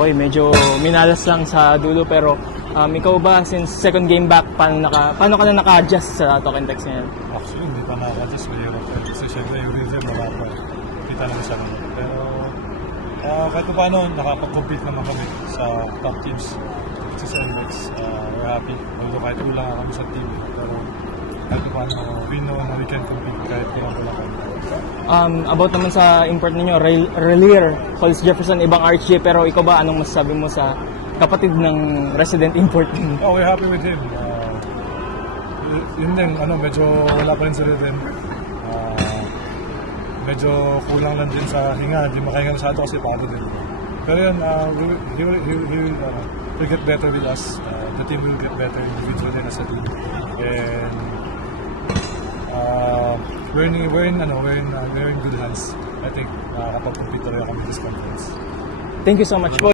Poy. Medyo minalas lang sa dulo pero ikaw ba since second game back, paano ka na naka-adjust sa talk and text ngayon? Actually, hindi pa nakaka-adjust. Mahirap eh. Kasi syempre yung rhythm wala pa. Kita naman siya naman. Pero kahit pa paano, nakapag-compete naman kami sa top teams sa NLEX. We're happy. Although kahit ulang kami sa team. Pero kahit pa paano, we know na we can compete kahit kailan ko lang kami. About naman sa import ninyo, Relier, Hollis Jefferson, ibang RJ, pero ikaw ba, anong masasabi mo sa kapatid ng resident import? Oh, we're happy with him. Yun din, medyo wala pa rin sa rhythm. Medyo kulang lang din sa hinga, hindi makahinga masyado kasi pagod din. Pero yun, he'll get better with us. The team will get better individually and as a team. And we're in good hands. I think kapag compete talaga kami this conference. Thank you so much, Poy.